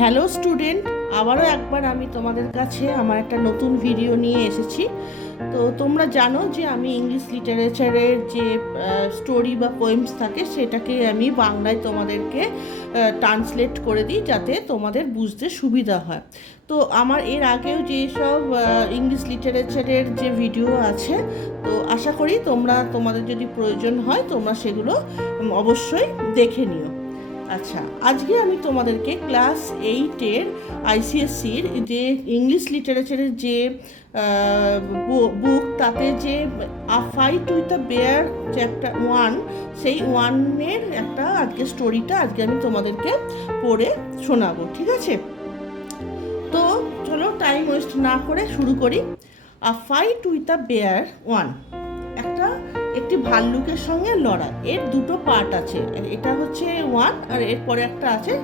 Hello student, আবারও একবার আমি তোমাদের কাছে আমার একটা নতুন ভিডিও নিয়ে এসেছি। তো তোমরা জানো যে আমি ইংলিশ লিটারেচারের যে স্টোরি বা পোয়েমস থাকে সেটাকে আমি বাংলায় তোমাদেরকে ট্রান্সলেট করে দিই যাতে তোমাদের বুঝতে সুবিধা হয়। তো আমার এর আগেও যেসব ইংলিশ লিটারেচারের যে ভিডিও আছে, তো আশা করি তোমাদের যদি প্রয়োজন হয় তোমরা সেগুলো অবশ্যই দেখে নিও। আচ্ছা, আজকে আমি তোমাদেরকে ক্লাস 8-এর আইসিএসসির যে ইংলিশ লিটারেচারের যে বুক, তাতে যে a fight with a bear chapter 1, সেই 1-এর একটা আজকে স্টোরিটা আজকে আমি তোমাদেরকে পড়ে শোনাবো, ঠিক আছে? তো চলো টাইম ওয়েস্ট না করে শুরু করি। আ ফাইট উইথ আ বেয়ার 1, একটি ভাল্লুকের সঙ্গে লড়াই। এর দুটো পার্ট আছে, এটা হচ্ছে 1 আর এরপরে একটা আছে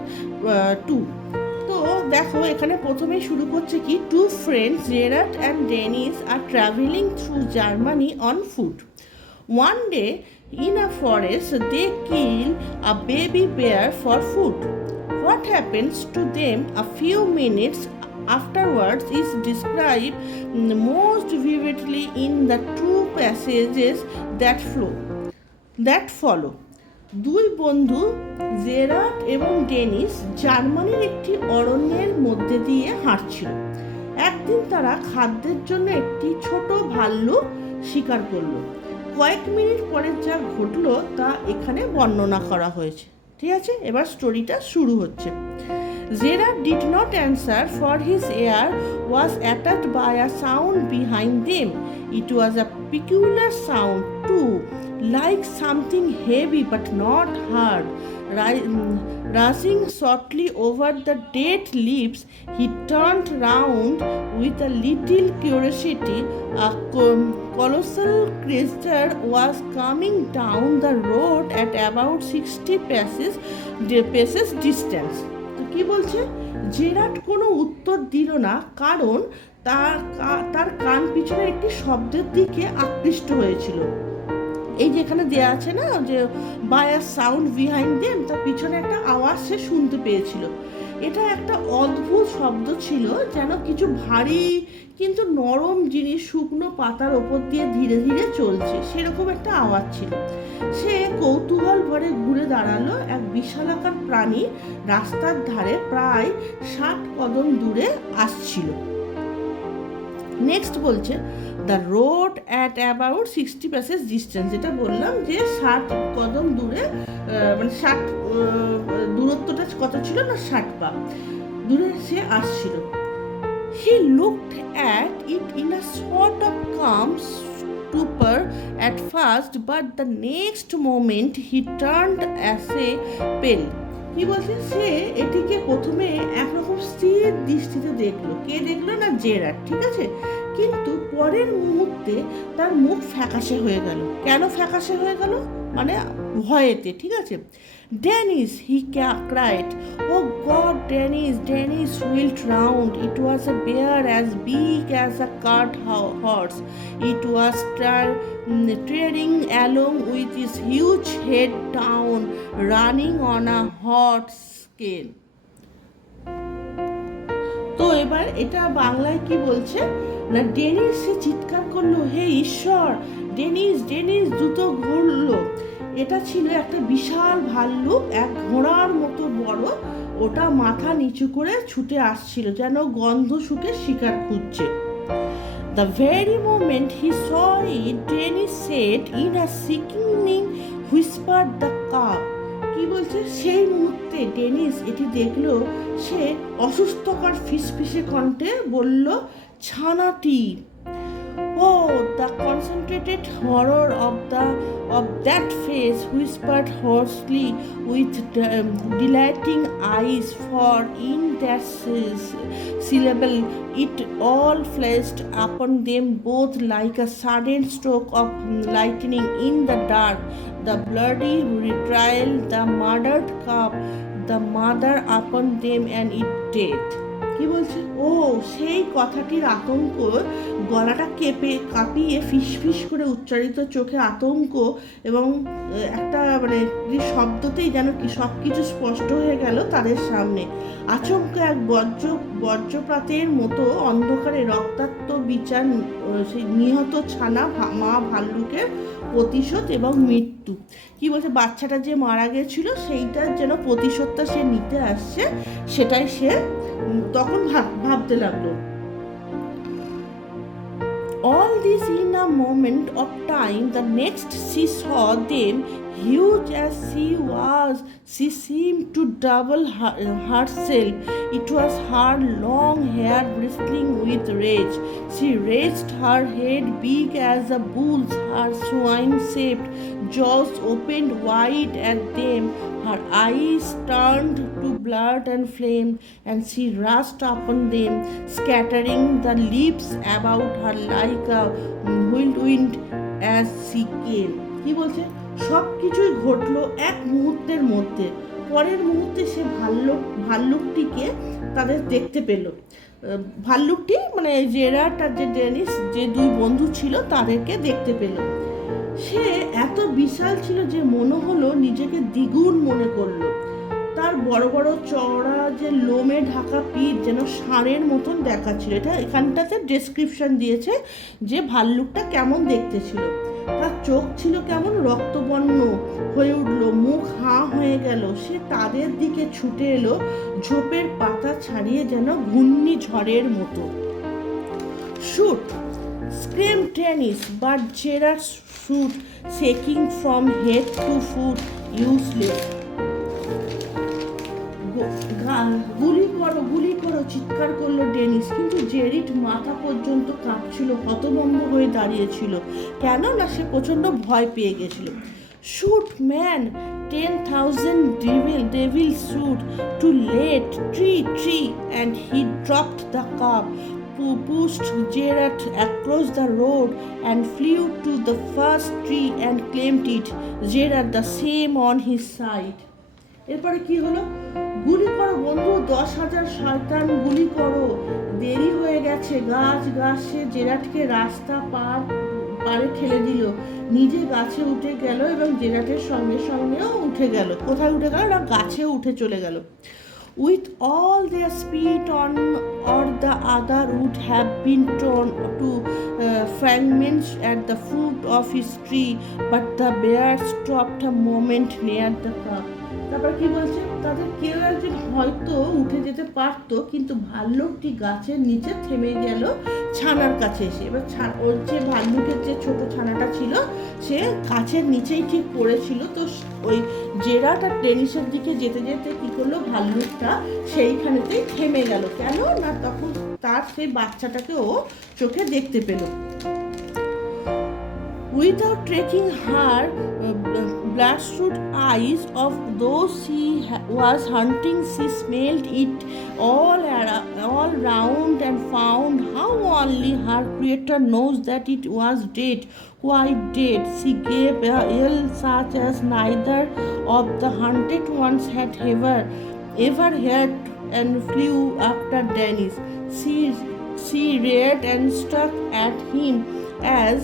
2। তো দেখো, এখানে প্রথমেই শুরু করছে কি, two friends Gerard and Dennis আর travelling through Germany on foot. One day in a forest they kill a baby bear for food. What happens to them a few minutes afterwards is described most vividly in the two passages that follow. দুই বন্ধু Gerard এবং Dennis জার্মানির একটি অরণ্যের মধ্যে দিয়ে হাঁটছিল। একদিন তারা খাদ্যের জন্য একটি ছোট ভাল্লুক শিকার করলো। কয়েক মিনিট পরে যা ঘটলো তা এখানে বর্ণনা করা হয়েছে, ঠিক আছে? এবার স্টোরিটা শুরু হচ্ছে। Gerard did not answer, for his ear was attacked by a sound behind them. It was a peculiar sound too, like something heavy but not hard, rushing softly over the dead leaves. He turned round with a little curiosity. A colossal creature was coming down the road at about 60 paces distance. কি বলছে? Gerard কোনো উত্তর দিল না, কারণ তার কান পিছনে একটি শব্দের দিকে আকৃষ্ট হয়েছিল। এই যেখানে দেয়া আছে না, যে by a sound behind them, তার পিছনে একটা আওয়াজ সে শুনতে পেয়েছিল। এটা একটা অদ্ভুত শব্দ ছিল, যেন কিছু ভারী কিন্তু নরম জিনিস শুকনো পাতার ওপর দিয়ে ধীরে ধীরে চলছে, সেরকম একটা আওয়াজ ছিল। সে কৌতূহল ভরে ঘুরে দাঁড়ালো। এক বিশালাকার প্রাণী রাস্তার ধারে প্রায় 60 কদম দূরে আসছিল। নেক্সট বলছে, the road at about 60 paces distance, যেটা বললাম যে 60 কদম দূরে, মানে 60 দূরত্বটা কত ছিল না, 60 পা দূরে সে আসছিল। He looked at it in a sort of calm stupor at first, but the next moment he turned as a pale. কি বলছে? সে এটিকে প্রথমে একরকম স্থির দৃষ্টিতে দেখলো। কে দেখলো না? জেরার্ড, ঠিক আছে? কিন্তু পরের মুহূর্তে তার মুখ ফ্যাকাশে হয়ে গেল। কেন ফ্যাকাশে হয়ে গেল? মানে ভয়েতে, ঠিক আছে? Dennis, he cried. Oh God, Dennis wheeled round. It was a bear as big as a cart horse. It was tearing along with its huge head down, running on a hot scale. তো এবার এটা বাংলায় কি বলছে না, Dennis সে চিৎকার করলো, হে ঈশ্বর, ডেনিস দ্রুত ঘুরলো। এটা ছিল একটা বিশাল ভাল্লুক, এক ঘোড়ার মতো বড়। ওটা মাথা নিচু করে ছুটে আসছিল, যেন গন্ধ শুকে শিকার খুঁজছে। The very moment he saw it, Dennis said in a sickening whisper, the calf. কি বলছে? সেই মুহূর্তে ডেনিস এটি দেখলো, সে অসুস্থকর ফিসফিসে কণ্ঠে বলল, ছানাটি। Oh, the concentrated horror of that face, whispered hoarsely with dilating eyes, for in that syllable it all flashed upon them both like a sudden stroke of lightning in the dark. The bloody retrial, the murdered calf, the mother upon them and its death. কি বলছে, ও সেই কথাটির আতঙ্ক, গলাটা কাঁপিয়ে ফিস করে উচ্চারিত চোখে আতঙ্ক এবং একটা মানে শব্দতেই যেন কি সব কিছু স্পষ্ট হয়ে গেল তাদের সামনে। আচমকা এক বজ্রপাতের মতো অন্ধকারে রক্তাক্ত বিচার, সেই নিহত ছানা মা ভাল্লুকের প্রতিশোধ এবং মৃত্যু। কি বলছে, বাচ্চাটা যে মারা গেছিল সেইটার যেন প্রতিশোধটা সে নিতে আসছে, সেটাই সে তখন ভাবতে লাগলো। All this in a moment of time. The next she saw them, huge as she was, she seemed to double herself. It was her long hair bristling with rage. She raised her head big as a bull's, her swine-shaped jaws opened wide at them. Her eyes turned to blood and flame, and she rushed upon them, scattering the leaves about her like a whirlwind as she came. কি বলছে, সব কিছুই ঘটলো এক মুহূর্তের মধ্যে। পরের মুহূর্তে সে ভাল্লুকটিকে তাদের দেখতে পেল। ভাল্লুকটি মানে জেরার্ড আর যে ডেনিস, যে দুই বন্ধু ছিল, তাদেরকে দেখতে পেল। সে এত বিশাল ছিল যে মনে হলো নিজেকে দ্বিগুণ মনে করলো। তার বড় বড় চওড়া যে লোমে ঢাকা পিঠ যেন ষাঁড়ের মতন দেখাচ্ছিল। এটা এখানটাতে ডেসক্রিপশন দিয়েছে যে ভাল্লুকটা কেমন দেখতে ছিল। তার চোখ ছিল কেমন রক্তবর্ণ হয়ে উঠলো, মুখ হাঁ হয়ে গেল। সে তাদের দিকে ছুটে এলো ঝোপের পাতা ছাড়িয়ে যেন ঘূর্ণিঝড়ের মতো। Shoot! screamed Dennis, but Gerard's foot, shaking from head to foot, useless. গুলি করো চিৎকার করলো ডেনিস, কিন্তু জেরিড মাথা পর্যন্ত কাঁপছিল, হতভম্ব হয়ে দাঁড়িয়েছিল। কেন না সে প্রচণ্ড ভয় পেয়ে গেছিল। Shoot, man! 10,000 devils shoot to let tree, and he dropped the cup, pushed Gerard across the road and flew to the first tree and claimed it. Gerard the same on his side. এরপরে কি হলো, গুলি করো বন্ধু, 10,000 শয়তান গুলি করো। দেরি হয়ে গেছে। গাছ সে জেরার্ডকে রাস্তা পারে ঠেলে দিল, নিজে গাছে উঠে গেল এবং জেরার্ডের সঙ্গেও উঠে গেল। কোথায় উঠে গেল না, গাছে উঠে চলে গেল। With all their speed, on or the other would have been torn to fragments at the foot of his tree, but the bear stopped a moment near the cup. তারপর কি বলছে, তাদের কেউ একজন হয়তো উঠে যেতে পারতো, কিন্তু ভাল্লুকটি গাছের নিচে থেমে গেল ছানার কাছে এসে। এবার ওর যে ভাল্লুকের যে ছোট ছানাটা ছিল সে গাছের নিচেই ঠিক পড়েছিল। তো ওই জেরার্ড আর ডেনিসের দিকে যেতে যেতে কি করলো, ভাল্লুকটা সেইখানেতেই থেমে গেল। কেন না, তখন তার সেই বাচ্চাটাকে ও চোখে দেখতে পেল। Without taking her bloodshot eyes off those she was hunting, she smelled it all round and found how only her creator knows that it was dead, quite dead. She gave a yell such as neither of the hunted ones had ever heard, and flew after Dennis. She reared and struck at him as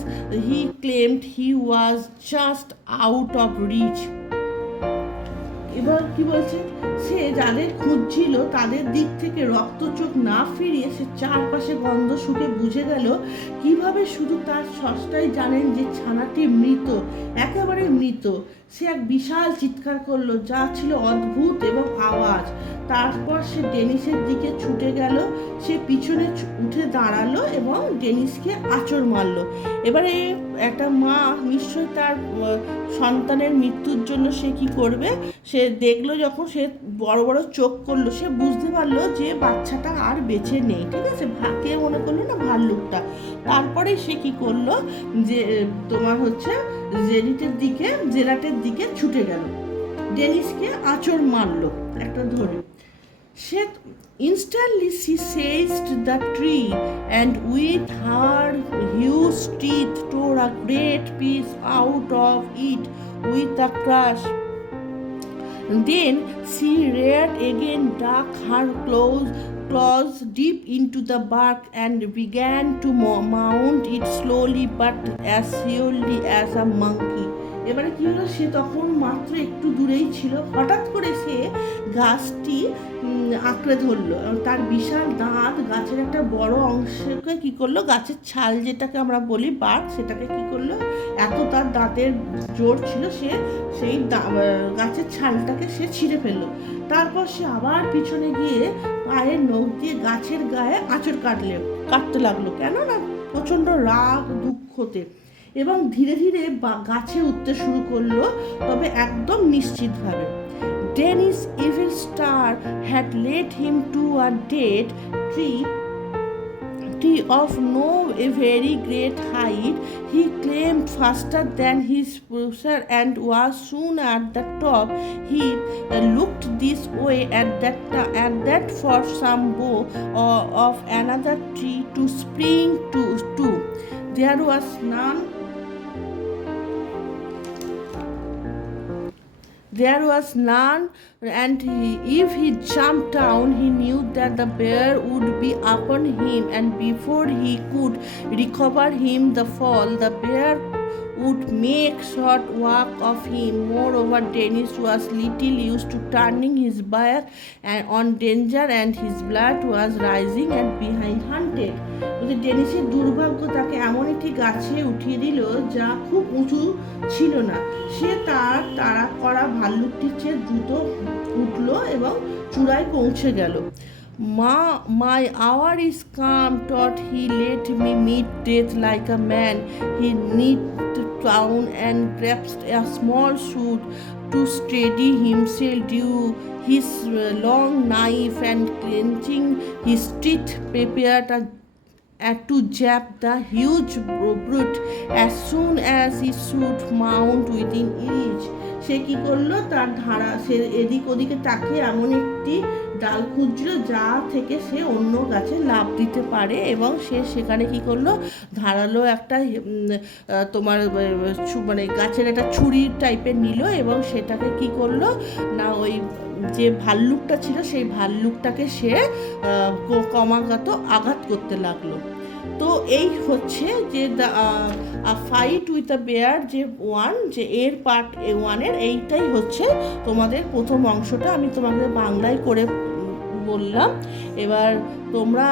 he claimed he was just out of reach. এবার কি বলছে, সে যাদের খুঁজছিল তাদের দিক থেকে রক্ত চোখ না ফিরিয়ে সে চারপাশে গন্ধ শুকে বুঝে গেল কিভাবে শুধু তার স্রষ্টাই জানেন যে ছানাটি মৃত, একেবারে মৃত। সে এক বিশাল চিৎকার করলো, যা ছিল অদ্ভুত এবং আওয়াজ। তারপর সে ডেনিসের দিকে ছুটে গেল। সে পিছনে উঠে দাঁড়ালো এবং ডেনিসকে আঁচড় মারলো। এবারে একটা মা নিশ্চয়ই তার সন্তানের মৃত্যুর জন্য সে কি করবে, সে দেখলো যখন সে বড় বড় চোখ করলো, সে বুঝতে পারলো যে বাচ্চাটা আর বেঁচে নেই। ঠিক আছে, কে মনে করলো না, ভাল্লুকটা। তারপরে সে কি করলো, যে তোমার হচ্ছে জেরাটের দিকে ছুটে গেল, ডেনিসকে আঁচড় মারলো একটা ধরে। সে instantly she seized the tree and with her huge teeth tore a great piece out of it with a crash. Then she reared again, dug her claws deep into the bark and began to mount it slowly but as surely as a monkey. এবারে কি হলো, সে তখন মাত্র একটু দূরেই ছিল, হঠাৎ করে সে গাছটি আঁকড়ে ধরলো। তার বিশাল দাঁত গাছের একটা বড় অংশকে কি করলো, গাছের ছাল যেটাকে আমরা বলি বার্ক, সেটাকে কি করলো, এত তার দাঁতের জোর ছিল, সে সেই গাছের ছালটাকে সে ছিঁড়ে ফেললো। তারপর সে আবার পিছনে গিয়ে পায়ের নখ দিয়ে গাছের গায়ে আঁচড় কাটতে লাগলো, কেন না প্রচণ্ড রাগ দুঃখতে, এবং ধীরে ধীরে গাছে উঠতে শুরু করলো, তবে একদম নিশ্চিতভাবে। Dennis evil star had led him to a dead tree of no very great height. He climbed faster than his pursuer and was soon at the top. He looked this way at that for some bough of another tree to spring to. There was none, and if he jumped down, he knew that the bear would be upon him, and before he could recover him the fall, the bear would make short work of him. Moreover, Dennis was little used to turning his back and on danger, and his blood was rising and behind hunted. ডেনিসের দুর্ভাগ্য তাকে এমন একটি গাছে উঠিয়ে দিল যা খুব উঁচু ছিল না। সে তার তাড়া করা ভাল্লুকটির চেয়ে দ্রুত উঠল এবং চূড়ায় পৌঁছে গেল। My hour is come, thought he, let me meet death like a man. He knelt down and grasped a small shoot to steady himself, drew his long knife and clenching his teeth prepared to jab the huge brute as soon as he should mount within reach. সে কি করলো, তার সে এদিক ওদিকে তাকিয়ে এমন একটি ডাল খুঁজলো যা থেকে সে অন্য গাছে লাফ দিতে পারে, এবং সে সেখানে কি করলো, ধারালো একটা তোমার মানে গাছের একটা ছুরি টাইপের নিল, এবং সেটাকে কি করলো না, ওই যে ভাল্লুকটা ছিল সেই ভাল্লুকটাকে সে ক্রমাগত আঘাত করতে লাগলো। তো এই হচ্ছে যে ফাইট উইথ আ বেয়ার যে এর পার্ট 1-এর এইটাই হচ্ছে তোমাদের প্রথম অংশটা, আমি তোমাকে বাংলায় করে বললাম। এবার তোমরা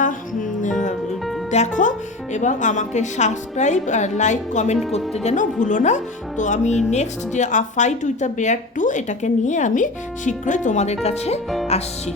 দেখো এবং আমাকে সাবস্ক্রাইব আর লাইক কমেন্ট করতে যেন ভুলো না। তো আমি নেক্সট যে ফাইট উইথ আ বেয়ার 2 এটাকে নিয়ে আমি শীঘ্রই তোমাদের কাছে আসছি।